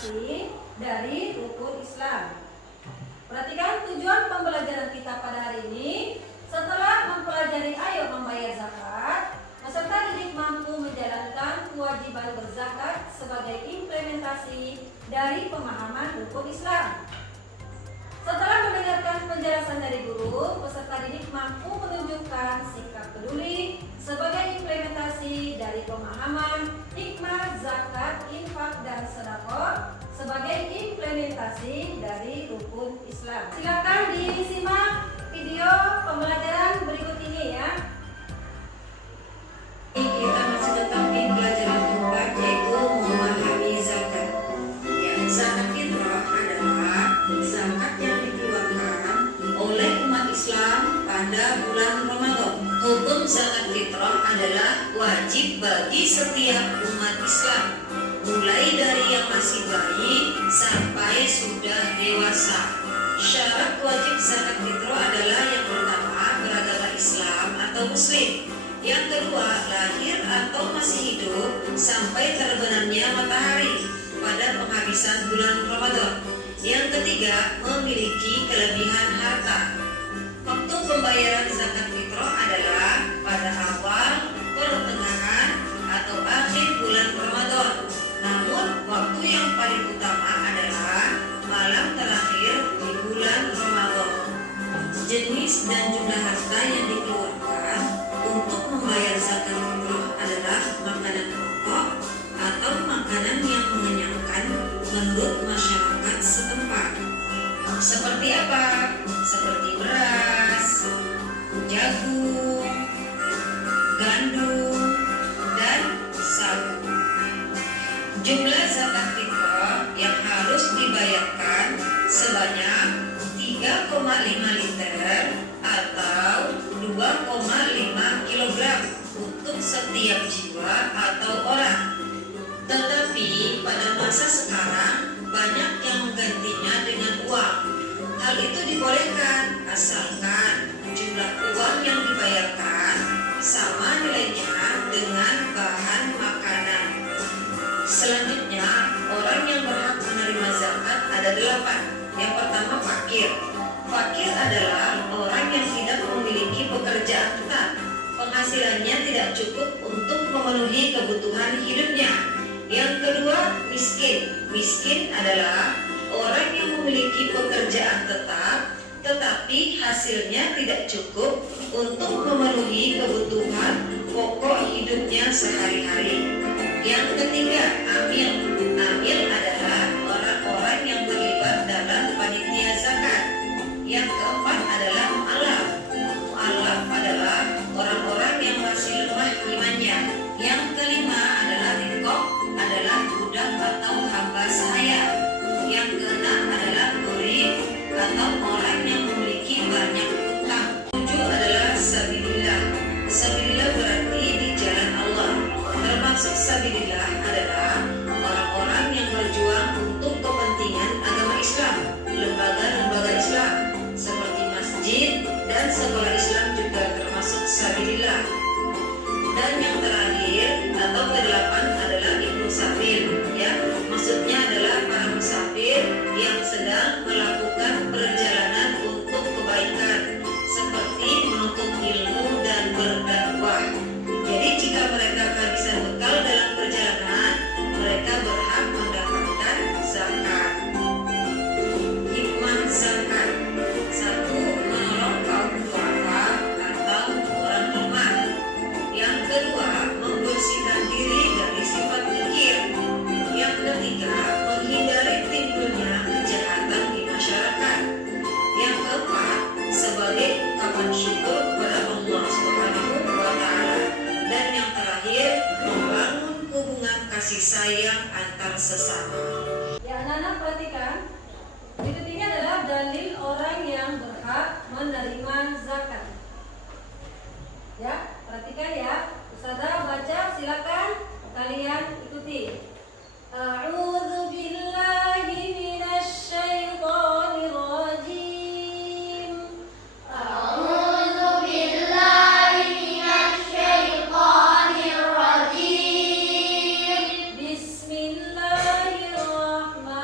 implementasi dari rukun Islam. Perhatikan tujuan pembelajaran kita pada hari ini. Setelah mempelajari ayo membayar zakat, peserta didik mampu menjalankan kewajiban berzakat sebagai implementasi dari pemahaman rukun Islam. Setelah mendengarkan penjelasan dari guru, peserta didik mampu menunjukkan sikap peduli sebagai implementasi dari pemahaman hikmah zakat, infak, dan sedekah sebagai implementasi dari rukun Islam. Silakan disimak video pembelajaran berikut ini ya. Kita masih tetap di pelajaran keempat, yaitu memahami zakat. Ya, zakat fitrah adalah zakat yang dikeluarkan oleh umat Islam pada bulan Ramadan. Hukum zakat fitrah adalah wajib bagi setiap umat Islam, mulai dari yang masih bayi sampai sudah dewasa. Syarat wajib zakat fitrah adalah yang pertama beragama Islam atau Muslim, yang kedua lahir atau masih hidup sampai terbenamnya matahari pada penghabisan bulan Ramadan, yang ketiga memiliki kelebihan harta. Waktu pembayaran zakat fitrah adalah pada awal, pertengahan, atau akhir bulan Ramadan. Namun waktu yang paling utama adalah malam terakhir di bulan Ramadan. Jenis dan jumlah harta yang dikeluarkan untuk membayar zakat fitrah adalah makanan pokok atau makanan yang mengenyangkan menurut masyarakat setempat. Seperti apa? Seperti beras, jagung, gandum, dan sagu. Jumlah zakat fitrah yang harus dibayarkan sebanyak 3,5 liter atau 2,5 kg untuk setiap jiwa atau orang. Tetapi pada masa sekarang banyak yang menggantinya dengan uang. Hal itu dibolehkan asalkan jumlah uang yang dibayarkan sama nilainya dengan bahan makanan. Selanjutnya, orang yang berhak menerima zakat ada 8. Yang pertama, fakir. Fakir adalah orang yang tidak memiliki pekerjaan tetap. Penghasilannya tidak cukup untuk memenuhi kebutuhan hidupnya. Yang kedua, miskin. Miskin adalah orang yang memiliki pekerjaan tetap, tetapi hasilnya tidak cukup untuk memenuhi kebutuhan pokok hidupnya sehari-hari. Yang ketiga, amil. Amil adalah orang-orang yang terlibat dalam panitia zakat. Yang keempat adalah mu'alaf. Mu'alaf adalah orang-orang yang masih lemah imannya. Yang kelima adalah riqab, adalah budak atau hamba sahaya. Yang keenam adalah gharib atau orang yang memiliki banyak utang. 7 adalah sabilillah. Sabilillah berarti di jalan Allah. Termasuk sabilillah adalah orang-orang yang berjuang untuk kepentingan agama Islam, lembaga-lembaga Islam seperti masjid dan sekolah Islam juga termasuk sabilillah. Dan yang terakhir atau kedelapan adalah ibnu sabil, ya, maksudnya adalah para musafir yang sedang melakukan perjalanan untuk kebaikan seperti menuntut ilmu dan berdakwah. Jadi jika mereka kehabisan bekal dalam perjalanan, mereka berhak mendapatkan zakat. Hikmah zakat: 1. Menolong kaum duafa atau orang lemah. Yang kedua, membersihkan diri dari sifat kikir. Yang ketiga, menghindari timbulnya kejahatan di masyarakat. Yang keempat, sebagai ungkapan syukur kepada Allah Subhanahu wa Ta'ala. Dan yang terakhir, membangun hubungan kasih sayang antar sesama. Ya, anak-anak perhatikan. Berikut ini adalah dalil orang yang berhak menerima zakat. Ya, perhatikan ya. Ustazah baca, silakan kalian ikuti. A'udzu billahi minasy syaithanir rajim. A'udzu billahi minasy syaithanir rajim. Bismillahirrahmanirrahim.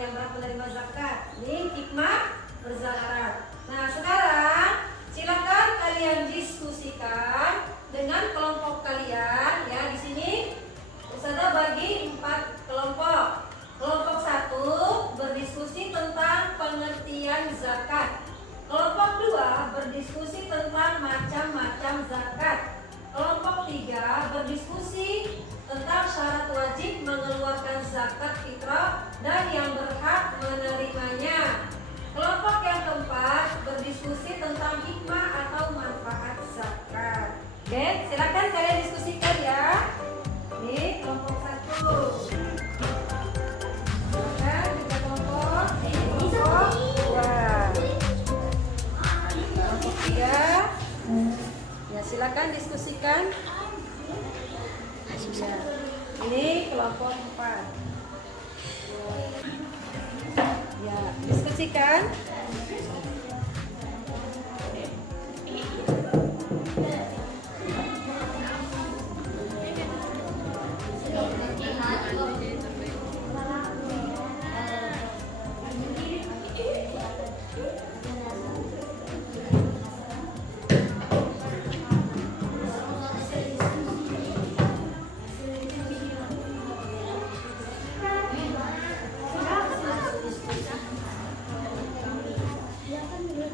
yang berhak menerima zakat. Ini hikmah berzakat. Nah, sekarang silakan kalian diskusikan dengan kelompok kalian ya. Di sini Ustazah bagi 4 kelompok. Kelompok 1 berdiskusi tentang pengertian zakat. Kelompok 2 berdiskusi tentang macam-macam zakat. Kelompok 3 berdiskusi tentang syarat wajib mengeluarkan zakat fitrah dan yang berhak menerimanya. Kelompok yang keempat berdiskusi tentang hikmah atau manfaat zakat. Oke, silakan kalian diskusikan ya. Ini kelompok 1. Silakan juga kelompok 2. Kelompok 3. Ya, silakan diskusikan. Ya, ini kelompok 4. Ya, diskusikan.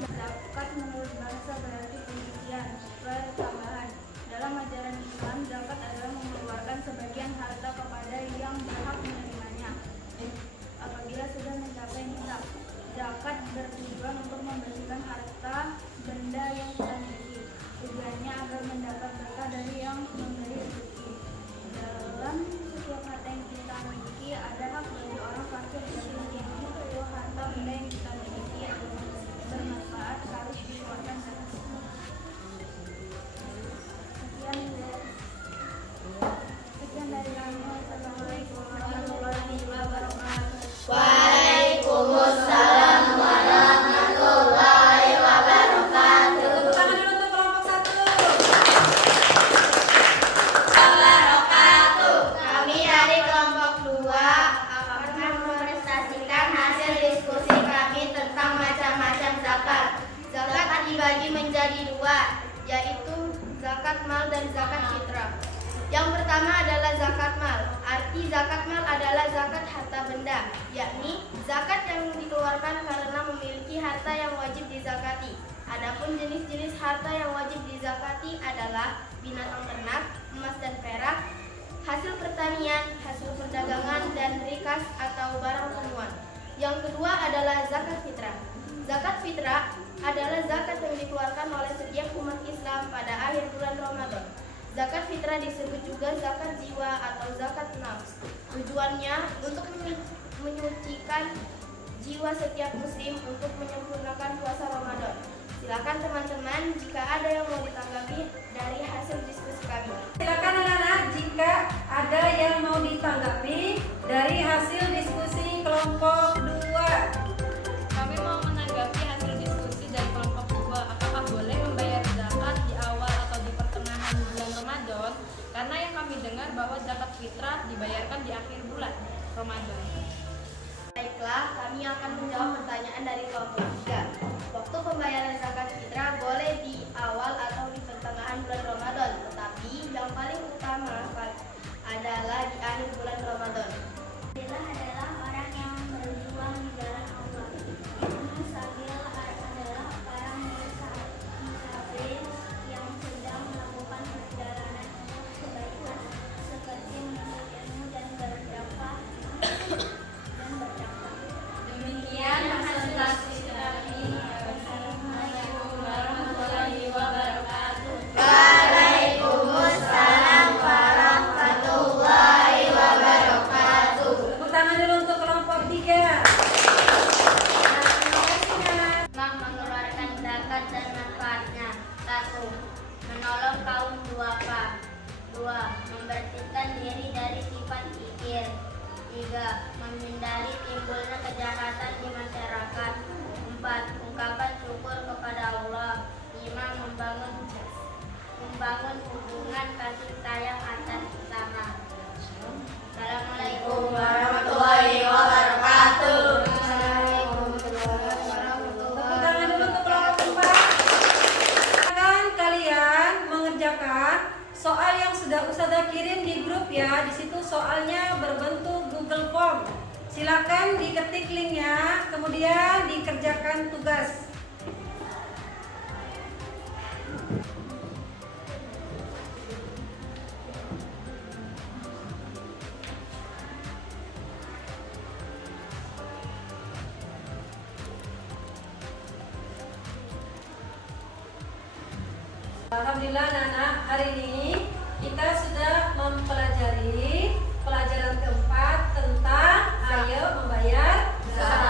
Zakat menurut bahasa berarti pemberian, pertambahan. Dalam ajaran Islam, zakat adalah mengeluarkan sebagian harta kepada yang berhak menerimanya. Apabila sudah mencapai nisab, zakat bertujuan untuk membersihkan harta benda yang kita miliki. Tujuannya agar mendapat berkah dari yang memberi rezeki. Dalam setiap harta yang kita miliki ada hak bagi orang fakir dan miskin. Itu harta benda yang kita miliki adalah bermanfaat harus dikeluarkan zakat. Sekian dari kami. Wassalamualaikum warahmatullahi wabarakatuh. Waalaikumsalam warahmatullahi wabarakatuh. Tepuk tangan dulu untuk kelompok 1. Wabarakatuh. Kami dari kelompok 2 akan mempresentasikan hasil diskusi kami tentang macam-macam zakat. Zakat dibagi menjadi 2, yaitu zakat mal dan zakat fitrah. Yang pertama adalah zakat mal. Arti zakat mal adalah zakat harta benda, yakni zakat yang dikeluarkan karena memiliki harta yang wajib dizakati. Adapun jenis-jenis harta yang wajib dizakati adalah binatang ternak, emas dan perak, hasil pertanian, hasil perdagangan, dan rikas atau barang temuan. Yang kedua adalah zakat fitrah. Zakat fitrah adalah zakat yang dikeluarkan oleh setiap umat Islam pada akhir bulan Ramadan. Zakat fitrah disebut juga zakat jiwa atau zakat nafs. Tujuannya untuk menyucikan jiwa setiap muslim untuk menyempurnakan puasa Ramadan. Silakan teman-teman jika ada yang mau ditanggapi dari hasil diskusi kami. Silakan anak-anak jika ada yang mau ditanggapi dari hasil diskusi kelompok 2. Kami mau menanggapi hasil diskusi dari kelompok 2. Apakah boleh membayar zakat di awal atau di pertengahan bulan Ramadan? Karena yang kami dengar bahwa zakat fitrah dibayarkan di akhir bulan Ramadan. Baiklah, kami akan menjawab pertanyaan dari kelompok 3. Waktu pembayaran zakat fitrah boleh di awal atau di pertengahan bulan Ramadan, tetapi yang paling utama adalah di akhir bulan Ramadan. Adalah orang yang berjuang di jalan Allah. Ibnu Sabil adalah para musafir yang sedang melakukan perjalanan kebaikan seperti menuntut ilmu dan berdakwah. Demikian presentasi kami. Assalamualaikum warahmatullahi wabarakatuh. Waalaikumsalam warahmatullahi wabarakatuh. Tepuk tangan dulu Silakan diketik linknya, kemudian dikerjakan tugas. Alhamdulillah anak-anak, hari ini kita sudah mempelajari pelajaran keempat tentang ayo membayar zakat.